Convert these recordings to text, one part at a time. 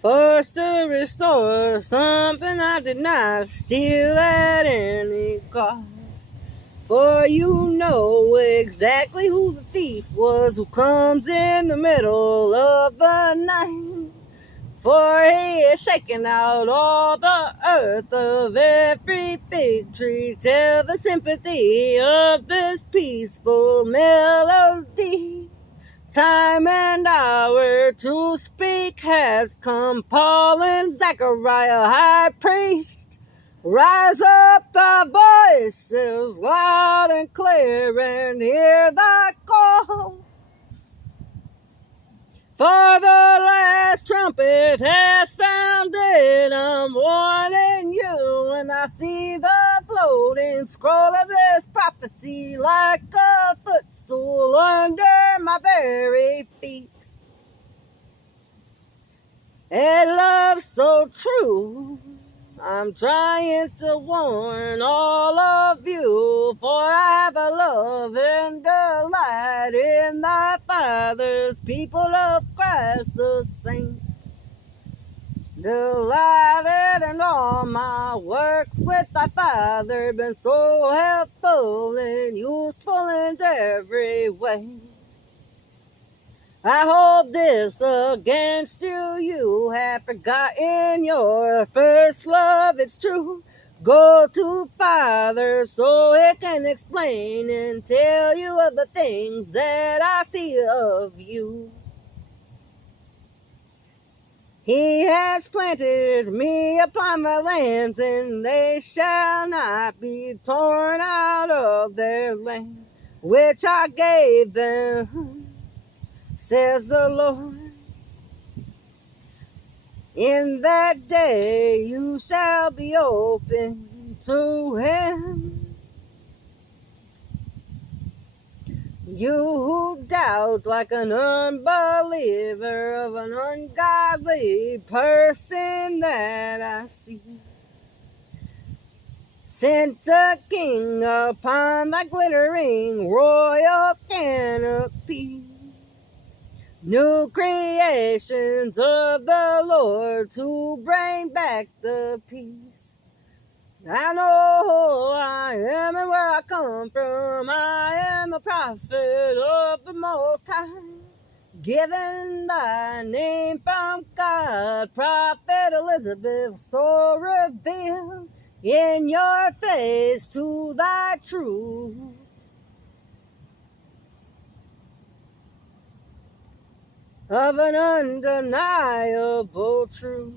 Forced to restore something I did not steal at any cost. For you know exactly who the thief was who comes in the middle of the night. For he is shaking out all the earth of every fig tree till the sympathy of this peaceful melody. Time and hour to speak has come. Paul and Zechariah, high priest, rise up the voices loud and clear and hear the call. For the last trumpet has sounded. I'm warning you when I see the floating scroll of this prophecy like a footstool under my very feet. A love so true, I'm trying to warn all of you, for I have a love and delight in thy fathers, people of Christ the saints. Delighted in all my works with thy Father, been so helpful and useful in every way. I hold this against you, you have forgotten your first love, it's true. Go to Father so he can explain and tell you of the things that I see of you. He has planted me upon my lands, and they shall not be torn out of their land, which I gave them, says the Lord. In that day you shall be open to him. You who doubt like an unbeliever of an ungodly person that I see, sent the King upon thy glittering royal canopy. New creations of the Lord to bring back the peace. I know who I am and where I come from. I am the prophet of the Most High, given thy name from God. Prophet Elizabeth, so revealed in your face to thy truth. Of an undeniable truth.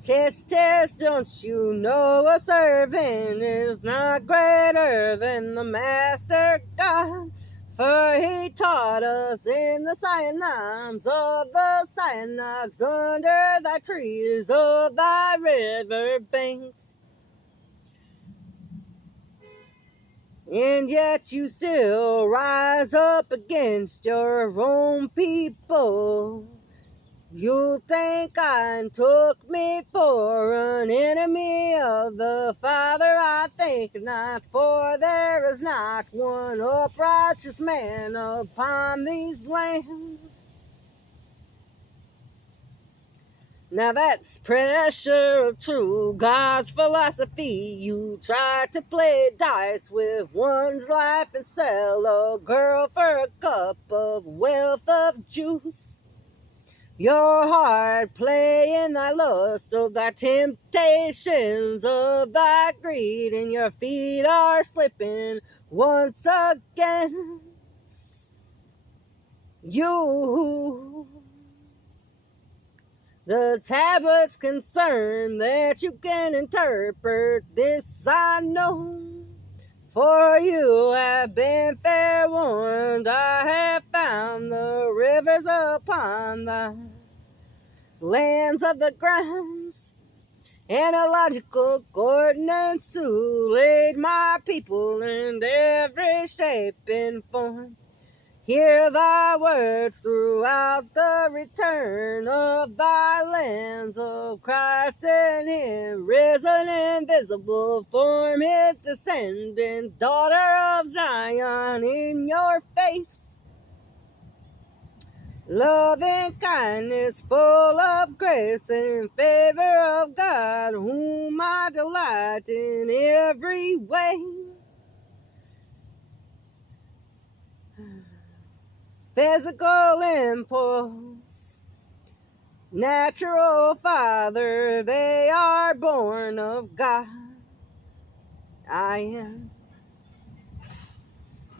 Test, test, don't you know a servant is not greater than the Master God? For he taught us in the synods of the synagogues under thy trees of thy river banks. And yet you still rise up against your own people. You think I took me for an enemy of the Father? I think not, for there is not one upright man upon these lands. Now that's pressure of true God's philosophy. You try to play dice with one's life and sell a girl for a cup of wealth of juice. Your heart play in thy lust of thy temptations of thy greed, and your feet are slipping once again. You, the tablets concern that you can interpret this, I know. For you have been fair warned, I have found the rivers upon the lands of the grounds, analogical coordinates to lead my people in every shape and form. Hear thy words throughout the return of thy lands of Christ in him, risen in visible form, his descendant, daughter of Zion, in your face. Love and kindness, full of grace, and in favor of God, whom I delight in every way. Physical impulse, natural father, they are born of God. I am.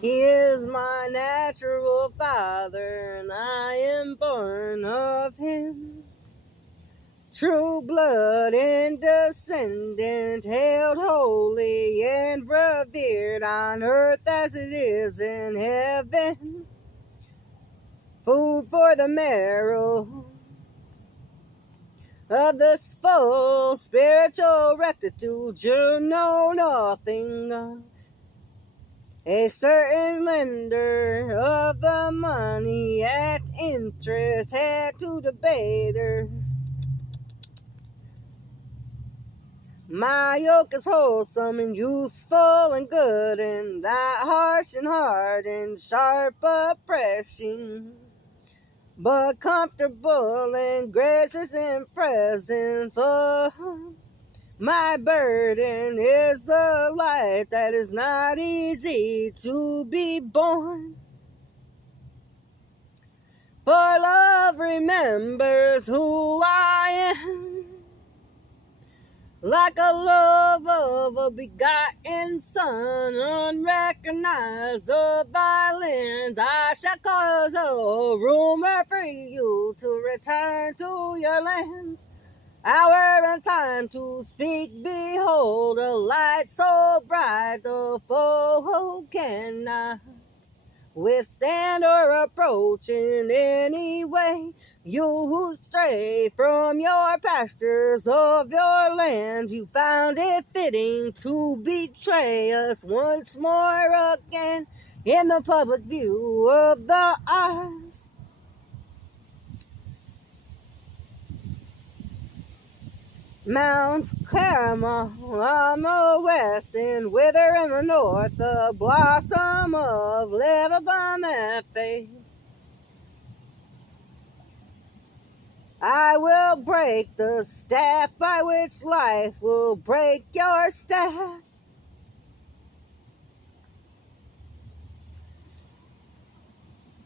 He is my natural father, and I am born of him. True blood and descendant, held holy and revered on earth as it is in heaven. Food for the marrow of the full spiritual rectitude you know nothing of. A certain lender of the money at interest had two debaters. My yoke is wholesome and useful and good, and not harsh and hard and sharp oppression, but comfortable and gracious in presence. Oh, my burden is the light that is not easy to be borne. For love remembers who I am, like a love of a begotten son, unrecognized of thy lands. I shall cause a rumor for you to return to your lands. Hour and time to speak, behold, a light so bright the foe cannot withstand or approach in any way. You who stray from your pastures of your lands, you found it fitting to betray us once more again in the public view of the eyes. Mount Carmel on the west and wither in the north, the blossom of live upon their face. I will break the staff by which life will break your staff.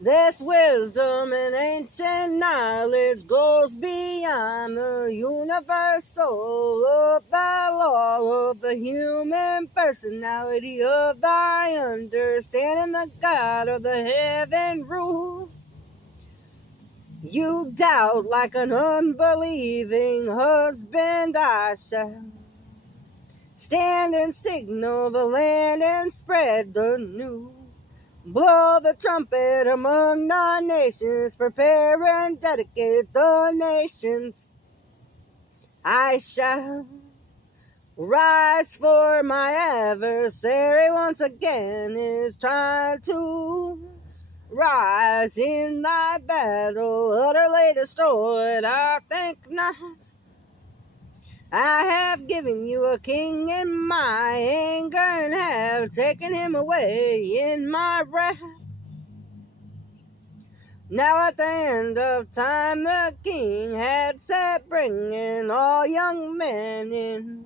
This wisdom and ancient knowledge goes beyond the universal of the law of the human personality of thy understanding. The God of the heaven rules. You doubt like an unbelieving husband. I shall stand and signal the land and spread the news. Blow the trumpet among the nations, prepare and dedicate the nations. I shall rise, for my adversary once again is trying to rise in thy battle, utterly destroyed. I think not. I have given you a king in my anger, and have taken him away in my wrath. Now at the end of time the king had set, bringing all young men in,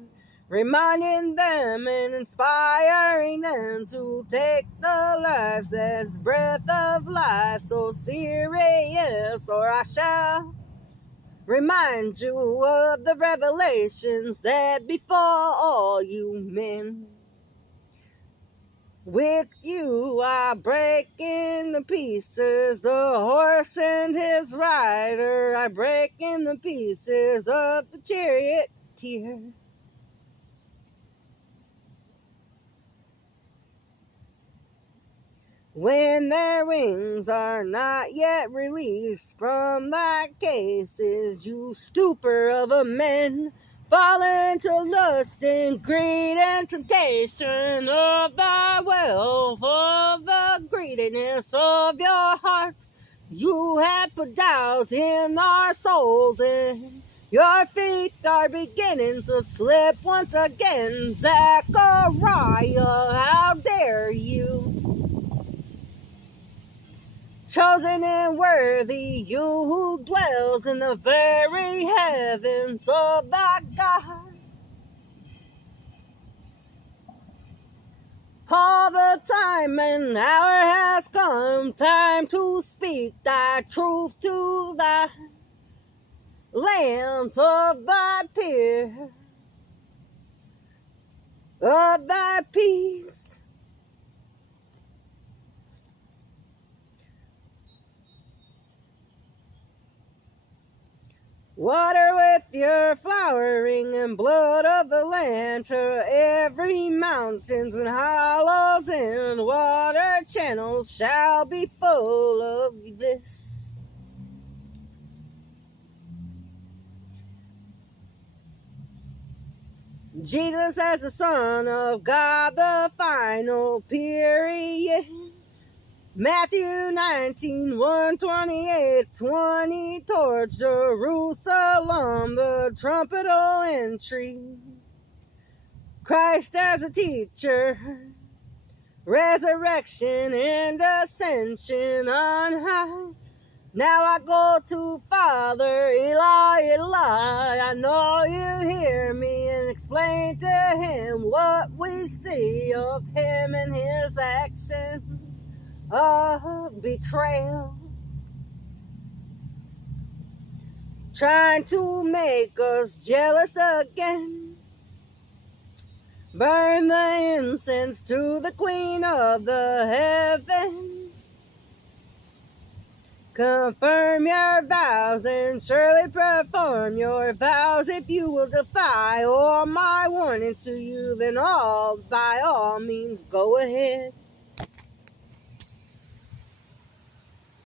reminding them and inspiring them to take the life that's breath of life so serious, or I shall remind you of the revelations that befall all you men. With you I break in the pieces the horse and his rider. I break in the pieces of the charioteer. When their wings are not yet released from thy cases, you stupor of a men, fall into lust and greed and temptation of thy wealth, of the greediness of your heart. You have put doubt in our souls, and your feet are beginning to slip once again. Zechariah, how dare you? chosen and worthy, you who dwells in the very heavens of thy God. For the time and hour has come, time to speak thy truth to thy lands of thy peer, of thy peace. Water with your flowering and blood of the land to every mountains and hollows and water channels shall be full of this. Jesus as the Son of God, the final period. Matthew 19, 1, 28, 20, towards Jerusalem, the trumpet'll entry. Christ as a teacher, resurrection and ascension on high. Now I go to Father, Eli, Eli, I know you hear me, and explain to him what we see of him and his actions of betrayal, trying to make us jealous again. Burn the incense to the Queen of the heavens. Confirm your vows and surely perform your vows. If you will defy all my warnings to you, then by all means go ahead.